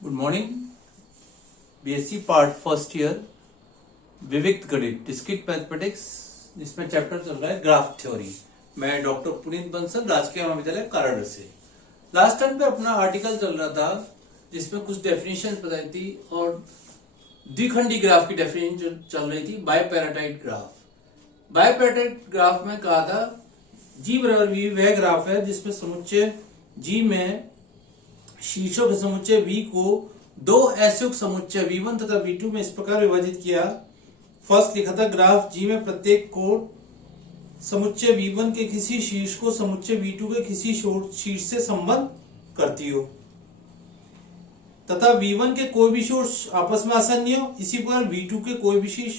Good morning. BSc part first year विविक्त गणित discrete mathematics, जिसमें चैप्टर चल रहा है ग्राफ थ्योरी। मैं डॉक्टर पुनीत बंसल, राजकीय महाविद्यालय काराड़ से। लास्ट टाइम पे अपना आर्टिकल चल रहा था जिसमें कुछ डेफिनेशन बताई थी और द्विखंडी ग्राफ की डेफिनेशन चल रही थी। बाइपैराटाइड ग्राफ, बाइपैराटाइड ग्राफ में कहा था जी बराबर वी वह ग्राफ है जिसमें समुच्चय जी में शीर्षों के समुच्चय V को दो असयुक्त समुच्चय V1 तथा V2 में इस प्रकार विभाजित किया। फर्स्ट लिखा था ग्राफ G में प्रत्येक कोण समुच्चय V1 के किसी शीर्ष को समुच्चय V2 के किसी शीर्ष से संबंध करती हो तथा V1 के कोई भी शीर्ष आपस में आसन नहीं हो। इसी प्रकार V2 के कोई भी शीर्ष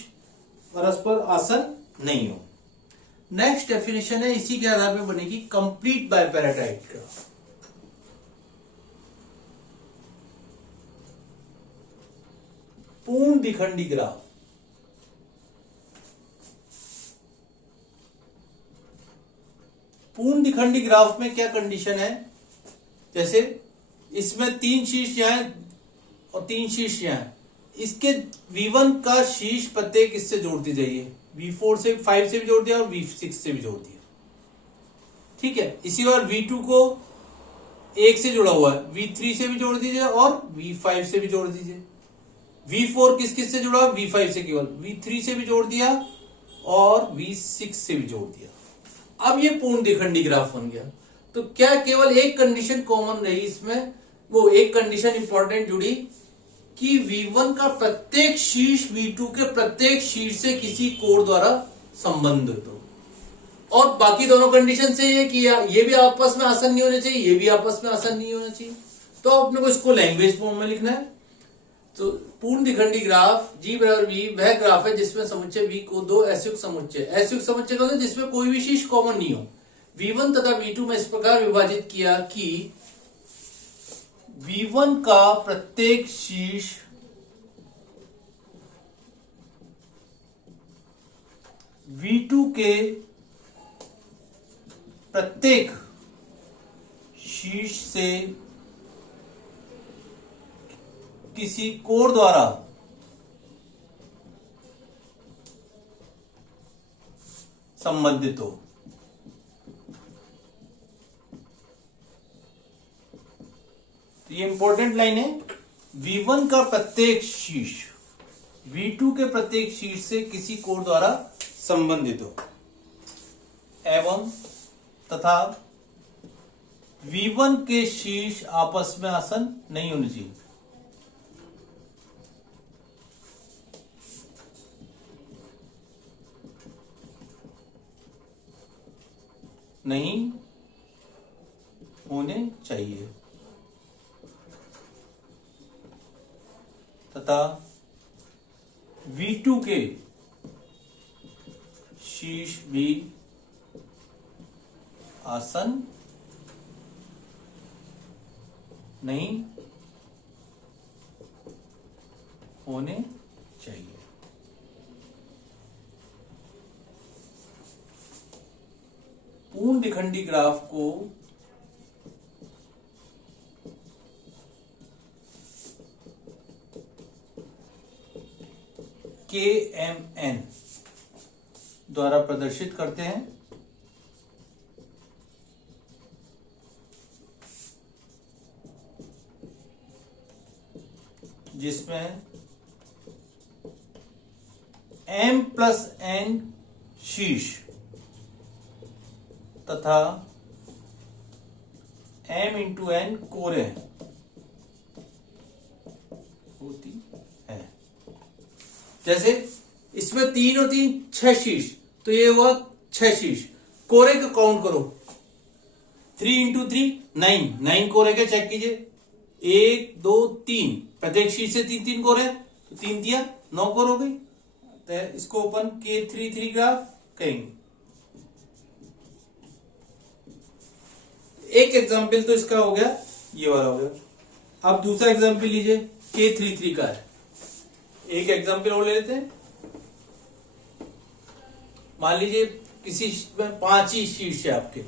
परस्पर आसन नहीं हो। नेक्स्ट डेफिनेशन है, इसी के आधार पर बनेगी कंप्लीट बाइपैराटाइड ग्राफ। पूर्ण द्विखंडी ग्राफ। पूर्ण द्विखंडी ग्राफ में क्या कंडीशन है, जैसे इसमें तीन शीर्ष यहां और तीन शीर्ष यहां, इसके V1 का शीर्ष प्रत्येक इससे जोड़ दी जाइए। V4 से 5 से भी जोड़ दिया और V6 से भी जोड़ दिया, ठीक है। इसी बार V2 को एक से जुड़ा हुआ है, V3 से भी जोड़ दीजिए और V5 से भी जोड़ दीजिए। V4 किस किस से जुड़ा, V5 से केवल, V3 से भी जोड़ दिया और V6 से भी जोड़ दिया। अब ये पूर्ण द्विखंडी ग्राफ बन गया। तो क्या केवल एक कंडीशन कॉमन रही इसमें, वो एक कंडीशन इंपॉर्टेंट जुड़ी कि V1 का प्रत्येक शीर्ष V2 के प्रत्येक शीर्ष से किसी कोण द्वारा संबंधित हो, और बाकी दोनों कंडीशन से ये किया, ये भी आपस में आसन नहीं होने चाहिए, ये भी आपस में आसन नहीं होना चाहिए। तो अपने को इसको लैंग्वेज फॉर्म में लिखना है। तो पूर्ण द्विखंडी ग्राफ G बराबर V वह ग्राफ है जिसमें समुच्चय V को दो असयुक्त समुच्चय का जिसमें कोई भी शीर्ष कॉमन नहीं हो V1 तथा V2 में इस प्रकार विभाजित किया कि V1 का प्रत्येक शीर्ष V2 के प्रत्येक शीर्ष से किसी कोण द्वारा संबंधित हो। तो ये इंपॉर्टेंट लाइन है, V1 का प्रत्येक शीर्ष V2 के प्रत्येक शीर्ष से किसी कोण द्वारा संबंधित हो एवं तथा V1 के शीर्ष आपस में आसन नहीं होने चाहिए। नहीं होने चाहिए तथा V2 के शीर्ष भी आसन नहीं होने चाहिए। पूर्ण द्विखंडी ग्राफ को KMN द्वारा प्रदर्शित करते हैं, जिसमें M+N शीर्ष तथा M×N कोरे होती है। जैसे इसमें 3 और 3 6 शीर्ष, तो ये हुआ 6 शीर्ष। कोरे का काउंट करो, 3 × 3 9 कोरे के चेक कीजिए, 1 2 3 प्रत्येक शीर्ष से 3 3 कोरे, तो 3 दिया 9 कोर हो गई। तो इसको अपन K33 ग्राफ कहेंगे। एक एग्जाम्पल तो इसका हो गया, ये वाला हो गया। अब दूसरा एग्जाम्पल लीजिए, K33 का है। एक एग्जाम्पल और ले लेते हैं। मान लीजिए किसी में 5 ही शीर्ष है आपके,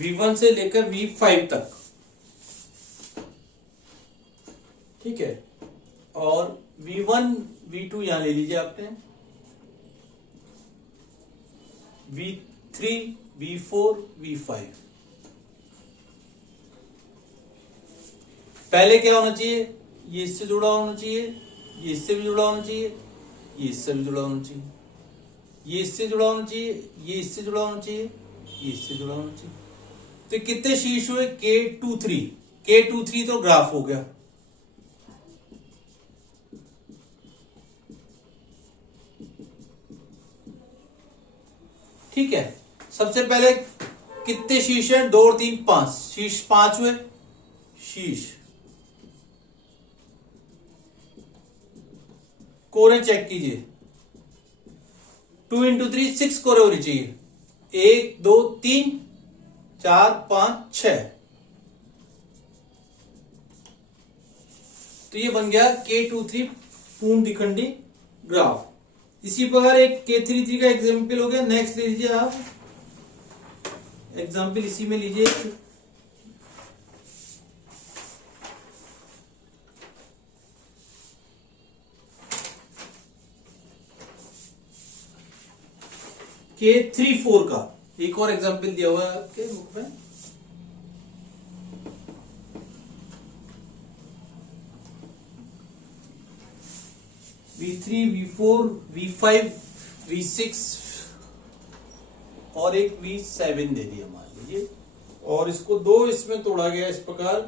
V1 से लेकर V5 तक, ठीक है। और V1 V2 यहां ले लीजिए आपने, V3 V4 V5। पहले क्या होना चाहिए, ये इससे जुड़ा होना चाहिए, ये इससे भी जुड़ा होना चाहिए, ये इससे भी जुड़ा होना चाहिए, ये इससे जुड़ा होना चाहिए, ये इससे जुड़ा होना चाहिए, ये इससे जुड़ा होना चाहिए। तो कितने शीर्ष हुए, K23। K23 तो ग्राफ हो गया। ठीक है, सबसे पहले कितने शीर्ष हैं, 2 और 3 5, शीर्ष 5 हुए। शीर्ष कोरे चेक कीजिए, 2 इंटू 3 6 कोरे होनी चाहिए, 1 2 3 4 5 6। तो ये बन गया K23 पूर्ण द्विखंडी ग्राफ। इसी प्रकार एक K33 का एग्जाम्पल हो गया। नेक्स्ट ले लीजिए आप एग्जाम्पल, इसी में लीजिए K34 का एक और एग्जाम्पल दिया हुआ है आपके बुक में। V3 V4 V5 V6 और एक V7 दे दिया मान लीजिए, और इसको दो इसमें तोड़ा गया इस प्रकार,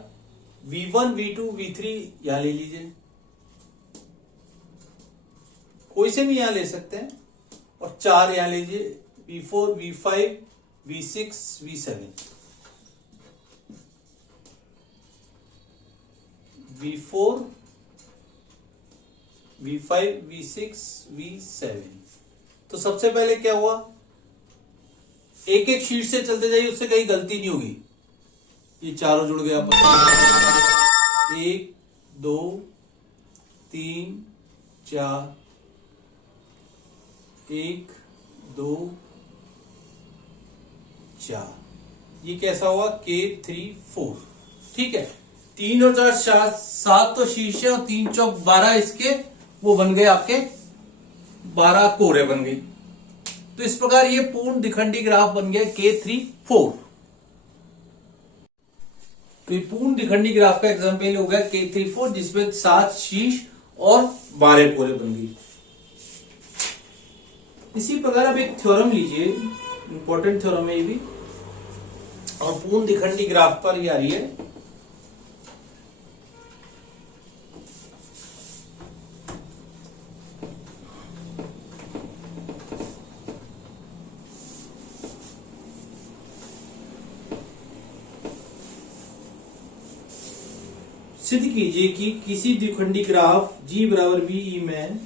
V1 V2 V3 यहां ले लीजिए, कोई से भी यहां ले सकते हैं, और 4 यहां लीजिए, V4 V5 V6 V7। V4 V5 V6 V7। तो सबसे पहले क्या हुआ, एक एक शीट से चलते जाइए, उससे कहीं गलती नहीं होगी। ये चारों जुड़ गए आपस में, 1 2 3 4, 1 2 4। ये कैसा हुआ, K34। ठीक है, 3 और 4 7 तो शीर्ष है, और 3 चौक 12 इसके वो बन गए आपके 12 कोरे बन गई। तो इस प्रकार ये पूर्ण द्विखंडी ग्राफ बन गया K34। तो ये पूर्ण द्विखंडी ग्राफ का एग्जाम्पल हो गया K34, जिसमें 7 शीर्ष और 12 कोरे बन गई। इसी प्रकार अब एक थ्योरम लीजिए, इंपॉर्टेंट थ्योरम है ये भी, और पूर्ण द्विखंडी ग्राफ पर ये आ रही है। सिद्ध कीजिए कि किसी द्विखंडी ग्राफ G बराबर BE में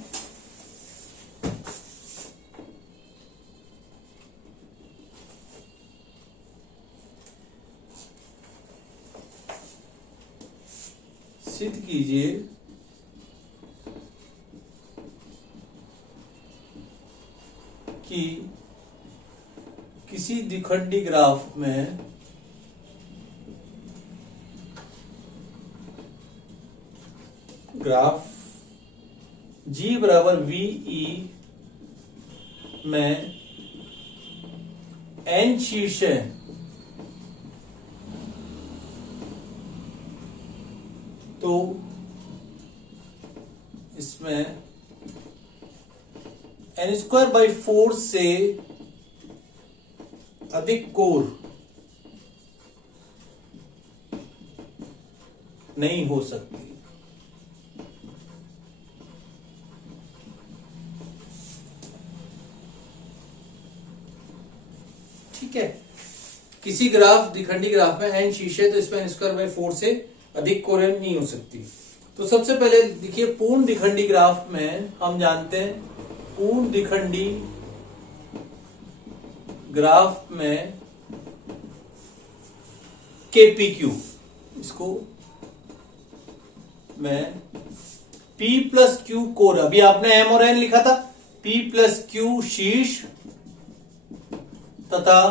सिद्ध कीजिए कि किसी द्विखंडी ग्राफ में ग्राफ G बराबर VE में n शीर्ष है, तो इसमें n²/4 से अधिक कोर नहीं हो सकती। ठीक है, किसी ग्राफ द्विखंडी ग्राफ में n शीर्ष है, तो इसमें n²/4 से अधिक कोर नहीं हो सकती। तो सबसे पहले देखिए, पूर्ण द्विखंडी ग्राफ में हम जानते हैं, पूर्ण द्विखंडी ग्राफ में KPQ, इसको मैं P प्लस Q कोर, अभी आपने M और N लिखा था, P प्लस Q शीर्ष तथा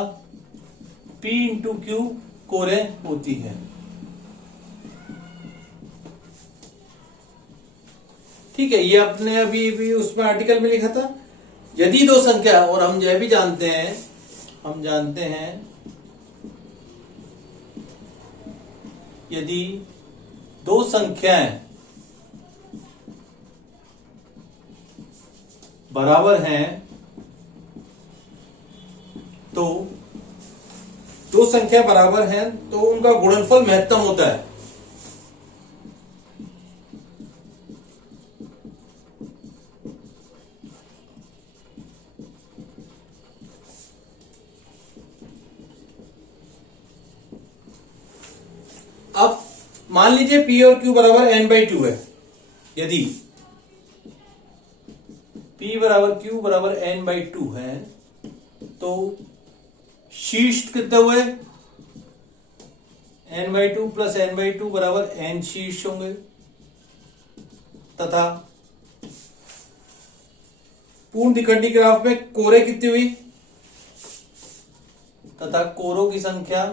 P इंटू क्यू कोरें होती है। ठीक है, ये आपने अभी भी उसमें आर्टिकल में लिखा था। यदि दो संख्या, और हम यह भी जानते हैं यदि दो संख्याएं बराबर हैं तो दो संख्या बराबर हैं तो उनका गुणनफल महत्तम होता है। अब मान लीजिए P और Q बराबर n/2 है। यदि P बराबर Q बराबर n/2 है तो शीर्ष कितने हुए? n/2 प्लस n/2 बराबर n शीर्ष होंगे, तथा पूर्ण द्विखंडी ग्राफ में कोरे कितनी हुई? तथा कोरों की संख्या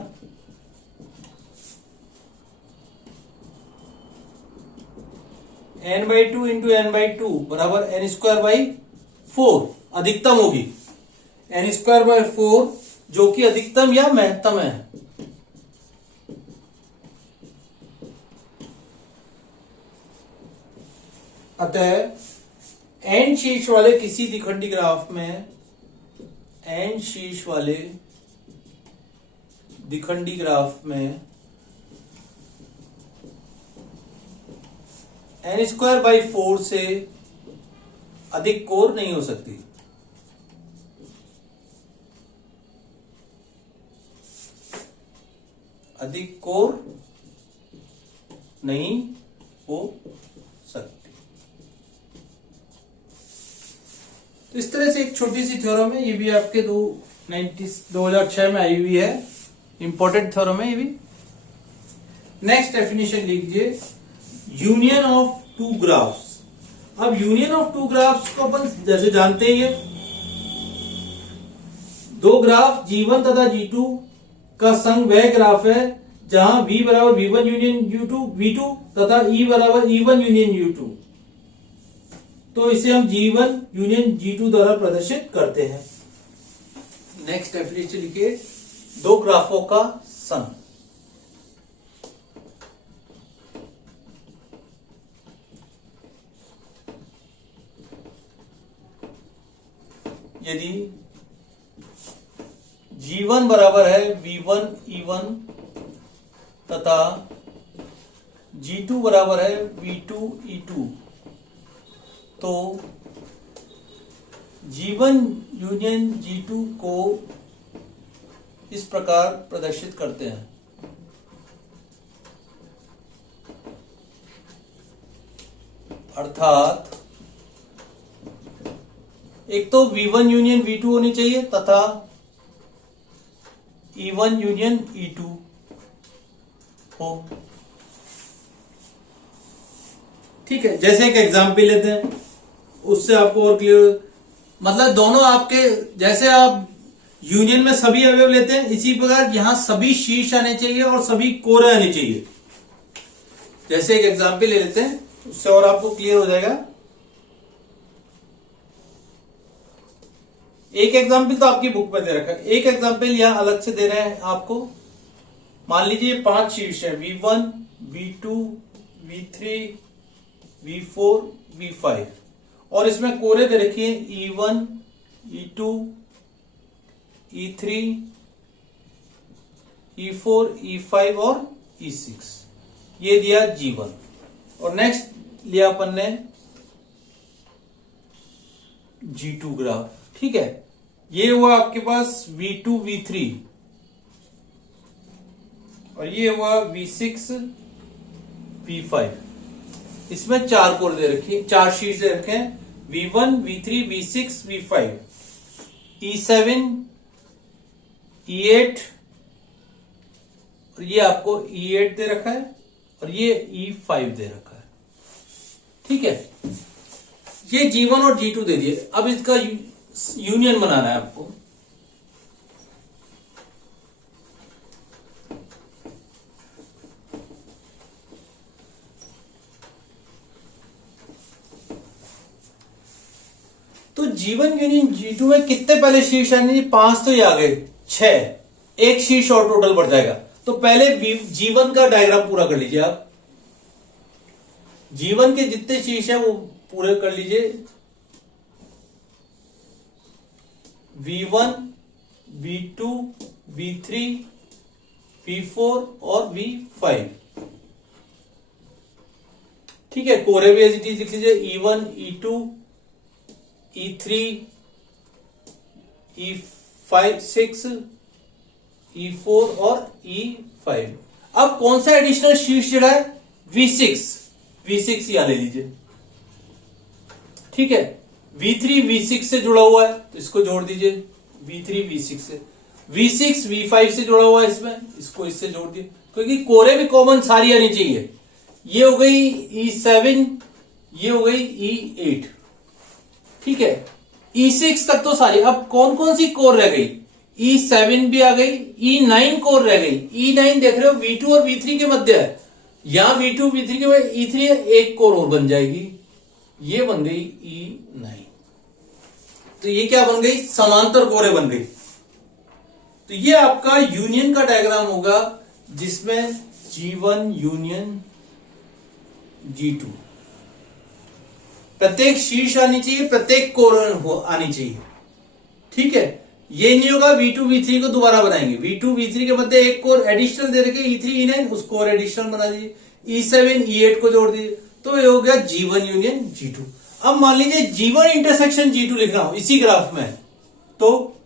n/2 इंटू n/2 बराबर n²/4 अधिकतम होगी। n²/4 जो कि अधिकतम या महत्तम है। अतः n शीर्ष वाले किसी द्विखंडी ग्राफ में n शीर्ष वाले द्विखंडी ग्राफ में n²/4 से अधिक कोर नहीं हो सकती। अधिक कोर नहीं हो सकती। तो इस तरह से एक छोटी सी थ्योरम है, ये भी आपके 2006 में आई हुई है, इंपॉर्टेंट थ्योरम है ये भी। नेक्स्ट डेफिनेशन लीजिए, यूनियन ऑफ टू ग्राफ्स। अब यूनियन ऑफ टू ग्राफ्स को अपन जैसे जानते हैं, दो ग्राफ G1 तथा G2 का संग वह ग्राफ है जहां V बराबर V1 यूनियन V2 तथा E बराबर E1 यूनियन U2। तो इसे हम G1 यूनियन G2 द्वारा प्रदर्शित करते हैं। नेक्स्ट डेफिनेशन लिखिए, दो ग्राफों का संग। यदि G1 बराबर है V1 E1 तथा G2 बराबर है V2 E2, तो G1 यूनियन G2 को इस प्रकार प्रदर्शित करते हैं। अर्थात एक तो V1 यूनियन V2 होनी चाहिए तथा E1 यूनियन E2 हो। ठीक है, जैसे एक एग्जाम्पल लेते हैं, उससे आपको और क्लियर, मतलब दोनों आपके, जैसे आप यूनियन में सभी अवयव लेते हैं, इसी प्रकार यहां सभी शीर्ष आने चाहिए और सभी कोरे आने चाहिए। जैसे एक एग्जाम्पल ले लेते हैं, उससे और आपको क्लियर हो जाएगा। एक एग्जाम्पल तो आपकी बुक में दे रखा है, एक एग्जाम्पल यहां अलग से दे रहे हैं आपको। मान लीजिए 5 शीर्ष है, V1 V2 V3 V4 V5, और इसमें कोरे दे रखी है E1 E2 E3 E4 E5 और E6। ये दिया G1। और नेक्स्ट लिया अपन ने G2 ग्राफ। ठीक है, ये हुआ आपके पास V2 V3 और ये हुआ V6 V5। इसमें 4 कोर दे रखी, 4 शीट दे रखे हैं, V1 V3 V6 V5, E7 E8, और ये आपको E8 दे रखा है और ये E5 दे रखा है। ठीक है, ये G1 और G2 दे दिए। अब इसका यूनियन बनाना है आपको। G1 यूनियन G2 में कितने पहले शीर्ष आने, 5 तो ये आ गए, 6, एक शीर्ष और टोटल बढ़ जाएगा। तो पहले G1 का डायग्राम पूरा कर लीजिए आप, G1 के जितने शीर्ष हैं वो पूरे कर लीजिए। V1, V2, V3, V4 और V5, ठीक है। कोरे भी एज इट इज लिख लीजिए, E1, E2, E3, E5, 6, E4 और E5। अब कौन सा एडिशनल शीर्ष जुड़ा है, V6 यहां ले लीजिए, ठीक है। V3 V6 से जुड़ा हुआ है तो इसको जोड़ दीजिए, V3 V6 से, V6 V5 से जुड़ा हुआ है इसमें, इसको इससे जोड़ दिए, क्योंकि कोरे भी कॉमन सारी आनी चाहिए। ये हो गई E7, ये हो गई E8, ठीक है। E6 तक तो सारी, अब कौन कौन सी कोर रह गई, E7 भी आ गई, E9 कोर रह गई। E9 देख रहे हो V2 और V3 के मध्य है, यहां V2 V3 के मध्य E3 है, एक कोर और बन जाएगी, ये बन गई E9। तो ये क्या बन गई, समांतर कोरें बन गई। तो ये आपका यूनियन का डायग्राम होगा जिसमें G1 यूनियन G2, प्रत्येक शीर्ष आनी चाहिए, प्रत्येक कोर आनी चाहिए, ठीक है। ये नहीं होगा V2 V3 को दोबारा बनाएंगे, V2 V3 के मध्य एक कोर एडिशनल दे रखे E3 E9, उसको और एडिशनल बना दीजिए, E7 E8 को जोड़ दीजिए, तो ये हो गया G1 यूनियन G2। अब मान लीजिए G1 इंटरसेक्शन G2 लिखना हो इसी ग्राफ में, तो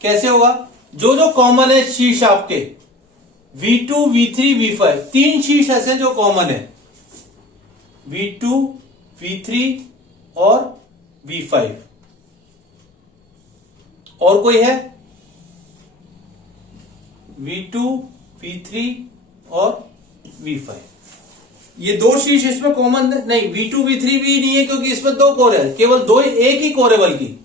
कैसे होगा, जो जो कॉमन है शीर्ष आपके V2 V3 V5, 3 शीर्ष ऐसे जो कॉमन है, V2 V3 और V5, और कोई है V2 V3 और V5, ये दो शीर्ष इसमें कॉमन नहीं, V2 V3 भी नहीं है क्योंकि इसमें दो कोर है, केवल दो, एक ही कोर है, बल्कि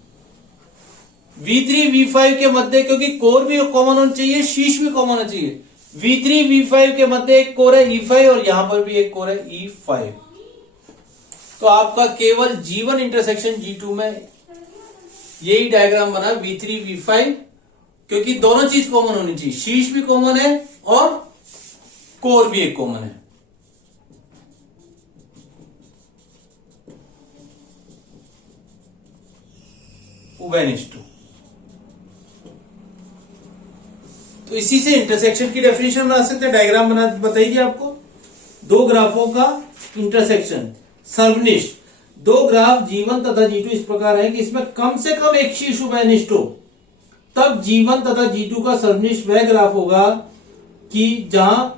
V3 V5 के मध्य, क्योंकि कोर भी कॉमन होना चाहिए, शीर्ष भी कॉमन होना चाहिए, V3 V5 के मध्य एक कोर है E5 और यहां पर भी एक कोर है E5। तो आपका केवल G1 इंटरसेक्शन G2 में यही डायग्राम बना, V3 V5, क्योंकि दोनों चीज कॉमन होनी चाहिए, शीर्ष भी कॉमन है और कोर भी एक कॉमन है। उभयनिष्ठ। तो इसी से इंटरसेक्शन की डेफिनेशन बना सकते हैं, डायग्राम बना बताइए आपको, दो ग्राफों का इंटरसेक्शन सर्वनिष्ठ। दो ग्राफ G1 तथा G2 इस प्रकार है कि इसमें कम से कम एक शीर्ष उभयनिष्ठ हो, तब G1 तथा G2 का सर्वनिष्ठ वह ग्राफ होगा कि जहां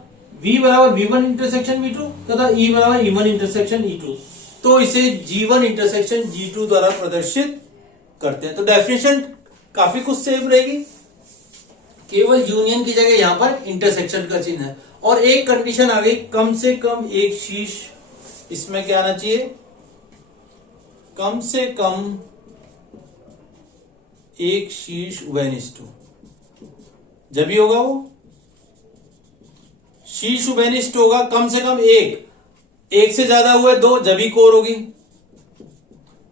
V बराबर V1 इंटरसेक्शन V2 तथा E बराबर E1 इंटरसेक्शन E2, तो इसे G1 इंटरसेक्शन G2 द्वारा प्रदर्शित करते हैं। तो डेफिनेशन काफी कुछ सेम रहेगी, केवल यूनियन की जगह यहां पर इंटरसेक्शन का चिन्ह है। और एक कंडीशन आ गई, कम से कम एक शीर्ष, इसमें क्या आना चाहिए, कम से कम एक शीर्ष उभयनिष्ठ हो, जब भी होगा वो शीर्ष उभयनिष्ठ होगा, कम से कम एक से ज्यादा हुआ दो, जब भी कोर होगी।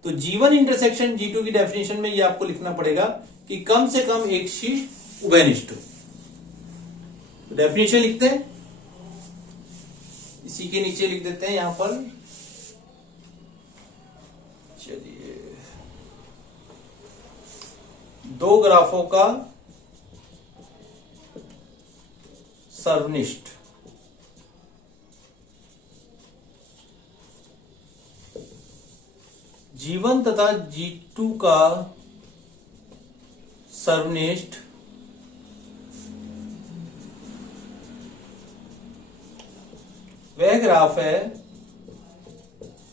तो G1 इंटरसेक्शन G2 की डेफिनेशन में ये आपको लिखना पड़ेगा कि कम से कम एक शीर्ष उभयनिष्ठ हो। तो डेफिनेशन लिखते हैं, इसी के नीचे लिख देते हैं यहां पर, चलिए, दो ग्राफों का सर्वनिष्ठ G1 तथा G2 का सर्वनिष्ठ वह ग्राफ है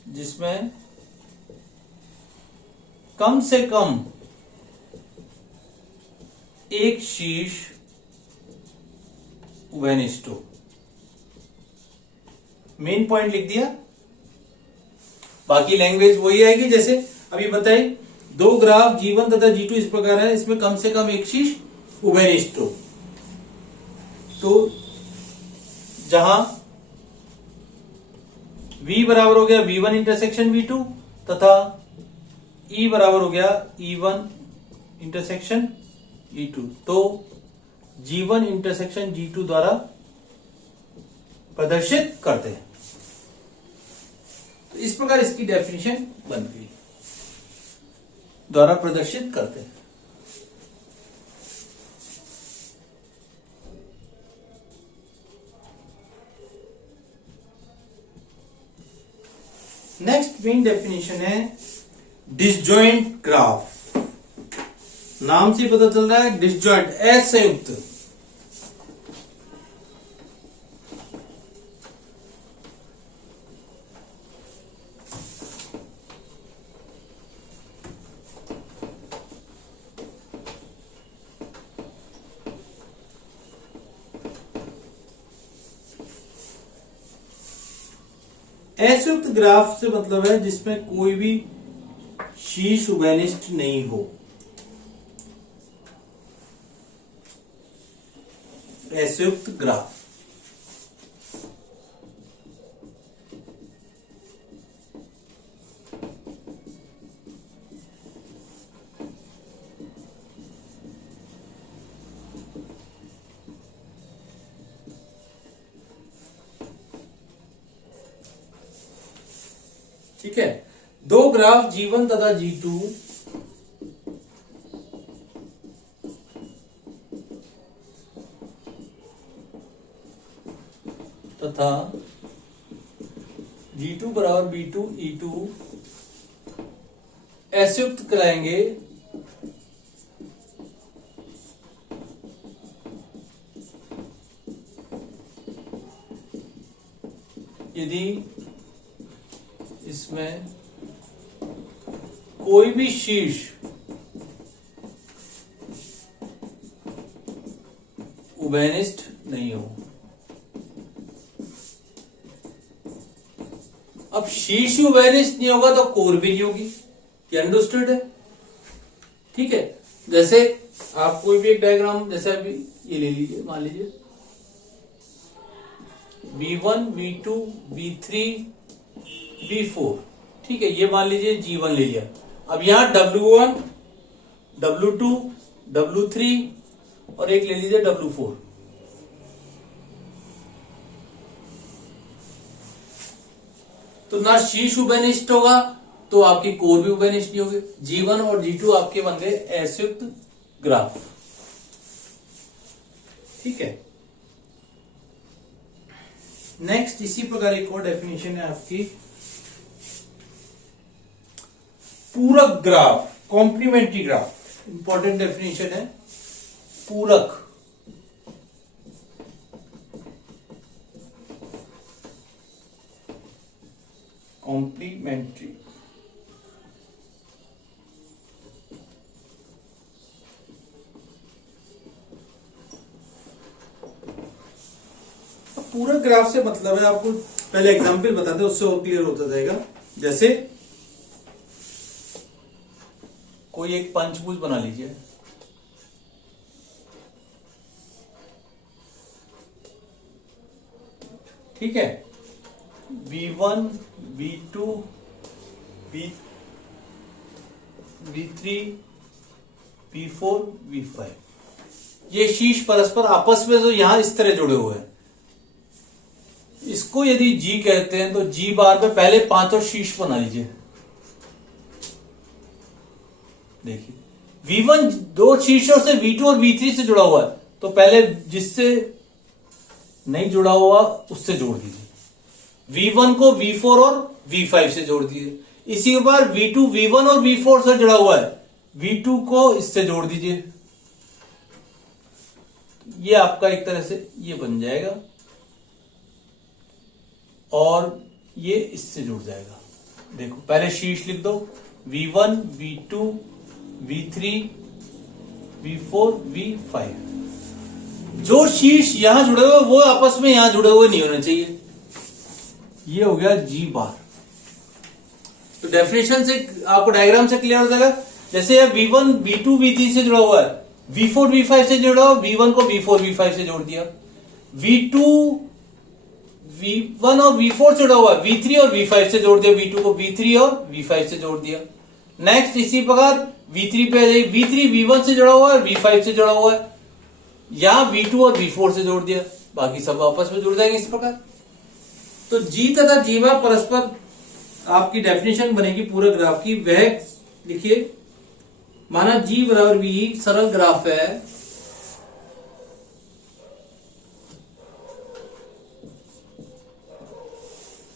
जिसमें कम से कम एक शीर्ष उभयनिष्ठ हो। मेन पॉइंट लिख दिया, बाकी लैंग्वेज वही आएगी जैसे अभी बताई। दो ग्राफ G1 तथा G2 इस प्रकार है, इसमें कम से कम एक शीर्ष उभयनिष्ठ हो। तो जहां V बराबर हो गया V1 इंटरसेक्शन V2 तथा E बराबर हो गया E1 इंटरसेक्शन E2, तो G1 इंटरसेक्शन G2 द्वारा प्रदर्शित करते हैं। तो इस प्रकार इसकी डेफिनेशन बन गई, द्वारा प्रदर्शित करते हैं। नेक्स्ट मेन डेफिनेशन है डिसजॉइंट ग्राफ। नाम से पता चल रहा है डिसजॉइंट, असंयुक्त। असंयुक्त ग्राफ से मतलब है जिसमें कोई भी शीर्ष उभयनिष्ठ नहीं हो। असंयुक्त ग्राफ ठीक है। दो ग्राफ G1 तथा G2 तथा G2 बराबर B2 E2 असंयुक्त कराएंगे यदि इसमें कोई भी शीर्ष उभयनिष्ठ नहीं हो। अब शीर्ष उभयनिष्ठ नहीं होगा तो कोर भी नहीं होगी, ये अंडरस्टूड है। ठीक है, जैसे आप कोई भी एक डायग्राम, जैसे अभी ये ले लीजिए, मान लीजिए V1 V2 V3 V4, ठीक है, ये मान लीजिए G1 ले लिया। अब यहां W1 W2 W3 और एक ले लीजिए W4। तो ना शीर्ष उभयनिष्ठ होगा तो आपकी कोर भी उभयनिष्ठ नहीं होगी। G1 और G2 आपके बन गए असंयुक्त ग्राफ। ठीक है, नेक्स्ट इसी प्रकार एक और डेफिनेशन है आपकी पूरक graph, complementary graph. Important definition है पूरक। कॉम्प्लीमेंट्री पूरक ग्राफ से मतलब है, आपको पहले एग्जांपल बताते हैं उससे और क्लियर होता जाएगा। जैसे कोई एक पंचभुज बना लीजिए, ठीक है, V1 V2 V3 V4 V5, ये शीर्ष परस्पर आपस में तो यहां इस तरह जुड़े हुए हैं। इसको यदि G कहते हैं तो G बार पे पहले पांचों शीर्ष बना लीजिए। देखिए V1 दो शीर्षों से V2 और V3 से जुड़ा हुआ है, तो पहले जिससे नहीं जुड़ा हुआ उससे जोड़ दीजिए। V1 को V4 और V5 से जोड़ दीजिए। इसी के बाद V2 V1 और V4 से जुड़ा हुआ है, V2 को इससे जोड़ दीजिए। ये आपका एक तरह से ये बन जाएगा और ये इससे जुड़ जाएगा। देखो पहले शीर्ष लिख दो, V1 V2 V3 V4 V5। जो शीर्ष यहां जुड़े हुए वो आपस में यहां जुड़े हुए नहीं होने चाहिए। ये हो गया G बार। तो डेफिनेशन से आपको डायग्राम से क्लियर हो जाएगा। जैसे यह V1 V2 V3 से जुड़ा हुआ है, V4 V5 से जुड़ा हुआ, V1 को V4 V5 से जोड़ दिया, V2 V1 और V4 से जुड़ा हुआ है, V3 और V5 से जोड़ दिया, V2 को V3 और V5 से जोड़ दिया। नेक्स्ट इसी प्रकार V3 पे आ जाइए, V3 V1 से जुड़ा हुआ है, V5 से जुड़ा हुआ है, यहां V2 और V4 से जोड़ दिया, बाकी सब आपस में जुड़ जाएंगे इस प्रकार। तो G तथा G बार परस्पर आपकी डेफिनेशन बनेगी पूरे ग्राफ की, वह लिखिए। माना G बराबर V सरल ग्राफ है,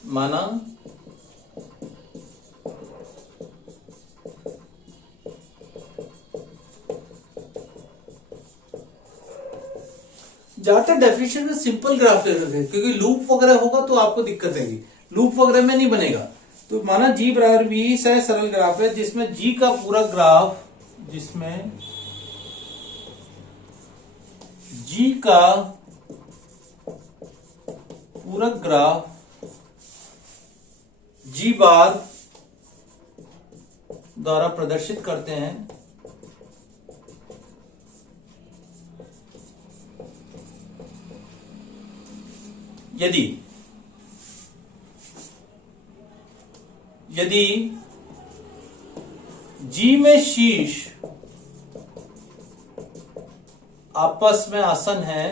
माना ज्यादातर डेफिनेशन में सिंपल ग्राफ ले सकते हैं, क्योंकि लूप वगैरह होगा तो आपको दिक्कत आएगी, लूप वगैरह में नहीं बनेगा। तो माना G बराबर V सरल ग्राफ है जिसमें G का पूरा ग्राफ, जिसमें G का पूरा ग्राफ G बार द्वारा प्रदर्शित करते हैं। यदि G में शीर्ष आपस में आसन है,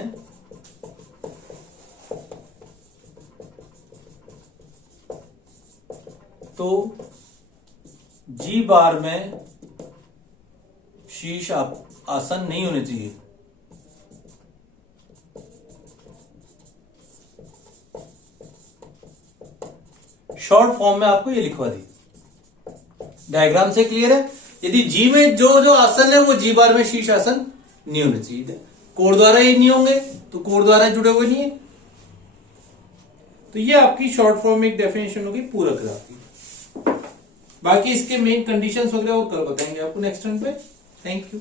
तो G बार में शीर्ष आसन नहीं होने चाहिए। शॉर्ट फॉर्म में आपको ये लिखवा दी, डायग्राम से क्लियर है। यदि G में जो जो आसन है वो G बार में शीर्ष आसन नहीं होने चाहिए, कोण द्वारा ही नहीं होंगे तो कोण द्वारा जुड़े हुए नहीं है। तो ये आपकी शॉर्ट फॉर्म में एक डेफिनेशन होगी पूरक ग्राफ की। बाकी इसके मेन कंडीशंस वगैरह और कल बताएंगे आपको नेक्स्ट टाइम पे। Thank you.